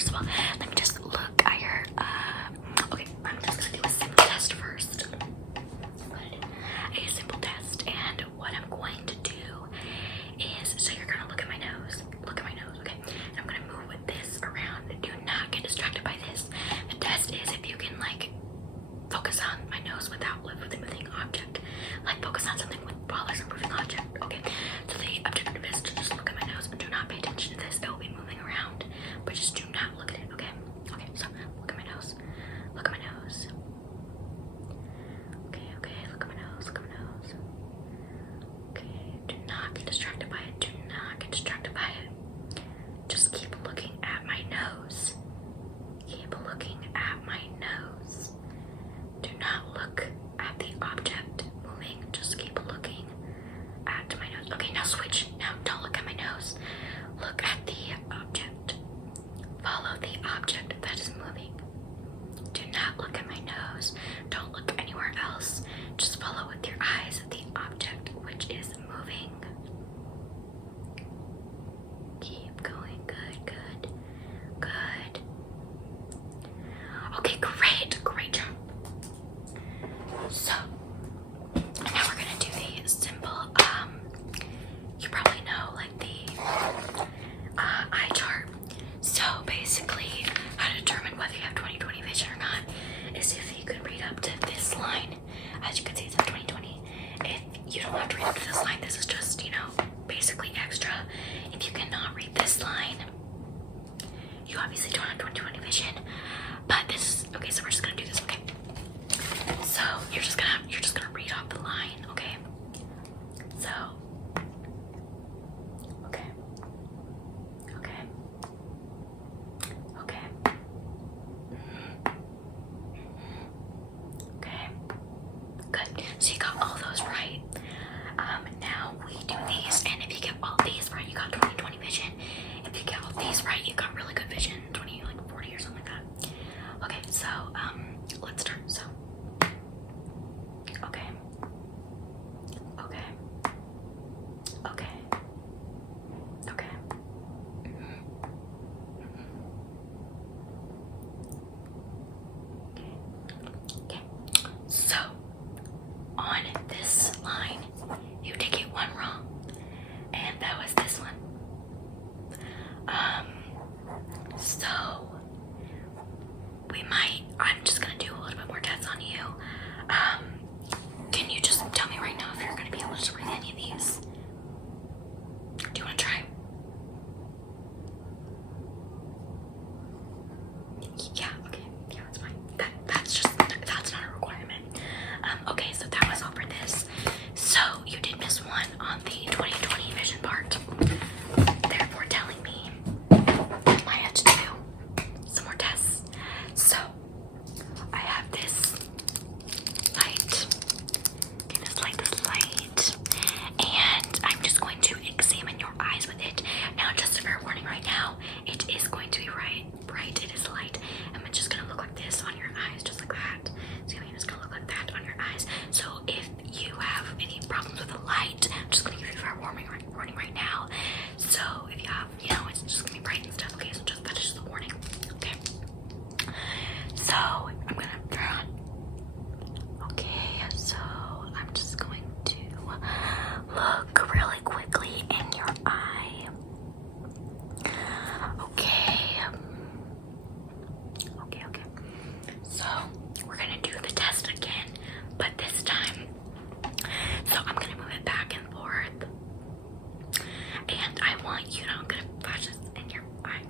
first of all, let me just look at your, okay, I'm just gonna do a simple test first. A simple test, and what I'm going to do is, so you're gonna look at my nose, okay? And I'm gonna move with this around. Do not get distracted by this. The test is if you can, like, focus on my nose without with a moving object. Like, focus on something while there's a moving object, okay? So the objective is to just look at my nose and do not pay attention to this. It will be moving around, but just do not look at it, okay? Okay, so look at my nose. Look at my nose. Okay, look at my nose, look at my nose. Okay, do not get distracted by it. Do not get distracted by it. Just keep looking at my nose. Keep looking at my nose. Do not look at the object moving. Just keep looking at my nose. Okay, now switch. Now don't look at my nose. Look at the object. Follow the object that is moving. Do not look at my nose. Don't look anywhere else. Just follow with your eyes the object which is moving. Keep going. Good. Okay, great job. So now we're gonna do the simple, you probably know, like the eye chart. So basically, how to determine whether you have 20/20 vision or not is if you can read up to this line. As you can see, it's a 20/20. If you don't have to read up to this line, this is just, you know, basically extra. If you cannot read this line, you obviously don't have 20/20 vision. But this is okay, so we're just gonna do this, okay? So you're just gonna read off the line, okay? So okay. Good. So you got all those right. Now we do these, and if you get all these right, you got 20/20 vision. If you get all these right, you got really good vision, 20, like 40 or something like that. Okay, so let's start. So okay. Okay. So on this line, you did get one wrong, and that was this one. So I'm just gonna do a little bit more tests on you. Can you just tell me right now if you're gonna be able to read any of these? Do you wanna try? Yeah, okay, yeah, that's fine. That's not a requirement. Okay, so that was all for this. So you did miss one on the 20/20 vision part, therefore telling me I had to do some more tests. So I have this light, and I'm just going to examine your eyes with it. Now, just a fair warning right now, it is going to be bright, it is light. I'm just gonna look like this on your eyes, just like that. So I'm just gonna look like that on your eyes. So if you have any problems with the light, I'm just gonna give you a fair warning right now. So if you have, you know, it's just gonna be bright and stuff, okay? So that is just a warning, okay? So I'm gonna turn on. Okay, so I'm just going to look really quickly in your eye. Okay. So we're gonna do the test again, but this time, so I'm gonna move it back and forth, and I want you to, I'm gonna flash this in your eye.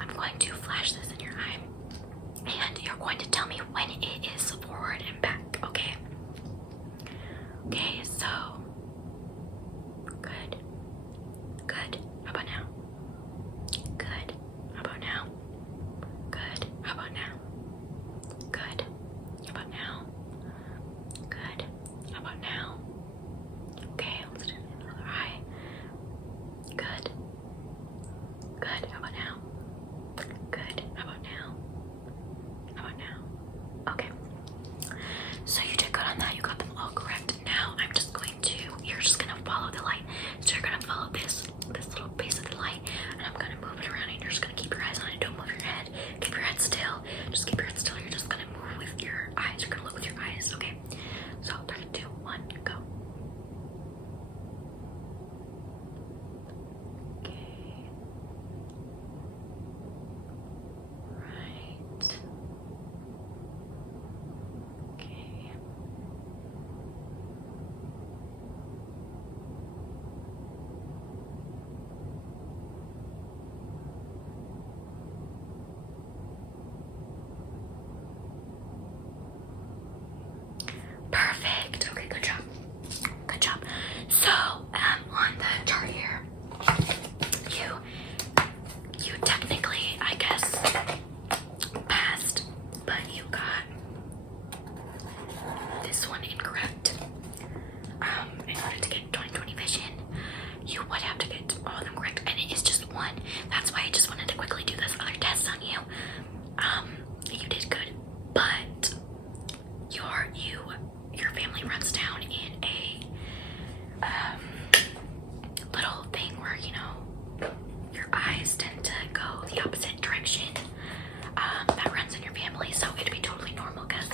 I'm going to flash this in your eye, and you're going to tell me when it is forward and back, okay? Okay, so good. How about now? Good. How about now? Good. How about now? Good. How about now? Good. How about now? Okay, let's do the other eye. Good. How about now? Good. How about now? Okay. you. You did good, but your family runs down in a little thing where, you know, your eyes tend to go the opposite direction. That runs in your family, so it'd be totally normal because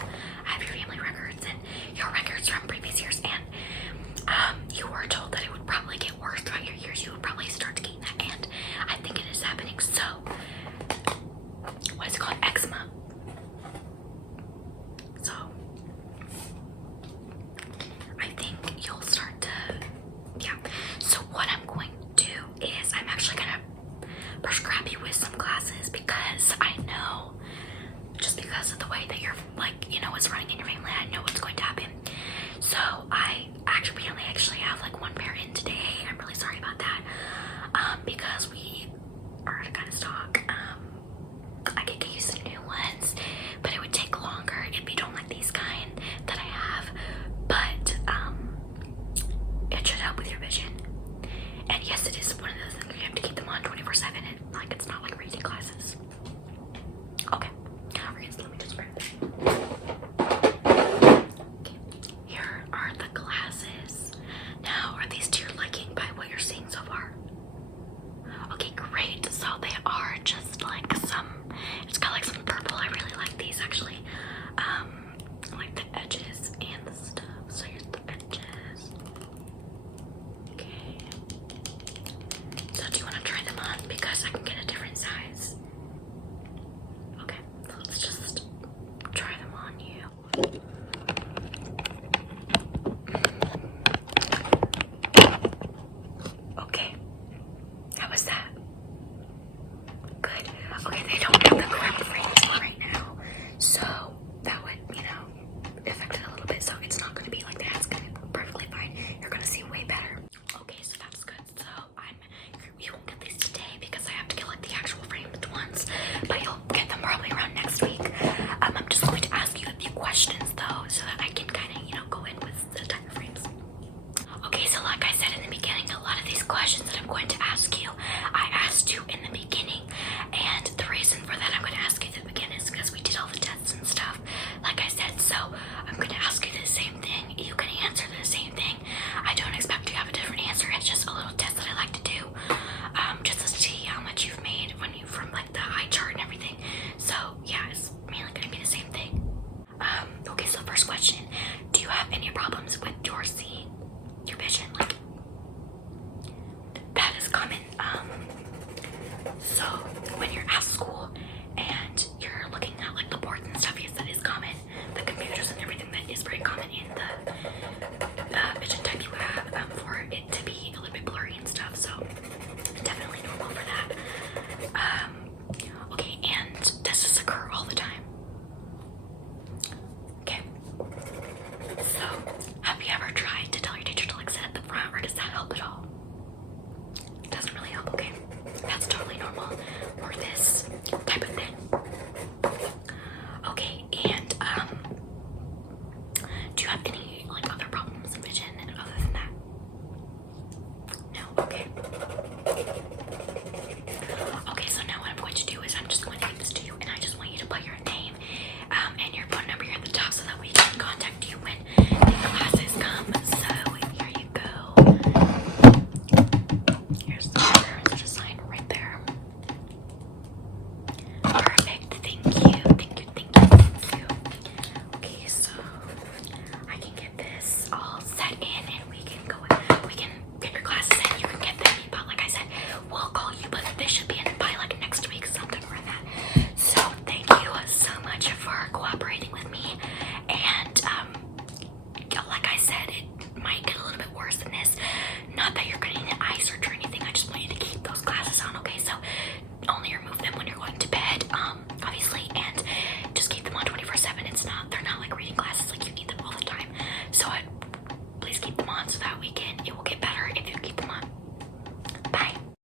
I have your family records and your records from previous years, and you were told that it would probably get worse throughout your years. You would probably start to gain that, and I think it is happening. So, what is it called? Eczema. So, I think you'll start to, yeah. So what I'm going to do is I'm actually gonna prescribe you with some glasses because I know, just because of the way that you're, like, you know, it's running in your family, I know what's going to happen. So I actually have like one pair in today. I'm really sorry about that, because we are out of kind of stock. I could get you some new ones, but it would take longer if you don't like these kind that I have. But it should help with your vision. And yes, it is one of those things you have to keep them on 24/7. And like, it's not like reading glasses. Okay. Let me just grab them. Okay. Here are the glasses. Now, are these to your liking by what you're seeing so far? Okay, great. So they are just like it's got like some purple. I really like these actually. Like the edges and the stuff. So here's the edges. Okay. So do you want to try them on? Because I can get a different size. Okay, so let's just try them on you. Okay, how was that? Good. Okay, they don't have the correct frames right now, so that would, you know, affect it a little bit. So it's not going to be like that. It's going to be perfectly fine. You're going to see way better. Okay, so that's good. So you won't get these today because I have to get like the actual framed ones, but you'll get them probably around next week. I'm just going to ask you a few questions though, so that I can kind of, you know, go in with the type of frames. Okay, so like I said in the beginning, a lot of these questions that I'm going to ask you, I asked you in the beginning, and the reason for that I'm going to ask you at the beginning is because we did all the tests and stuff, like I said. So I'm going to ask you the same thing. You can answer the same thing. I don't expect you to have a different answer. It's just a little test that I like to do, just to see how much you've made from like the eye chart and everything. So yeah, it's mainly going to be the same thing. Okay, so first question, do you have any problems with your seeing, your vision? Like, that is common. So when you're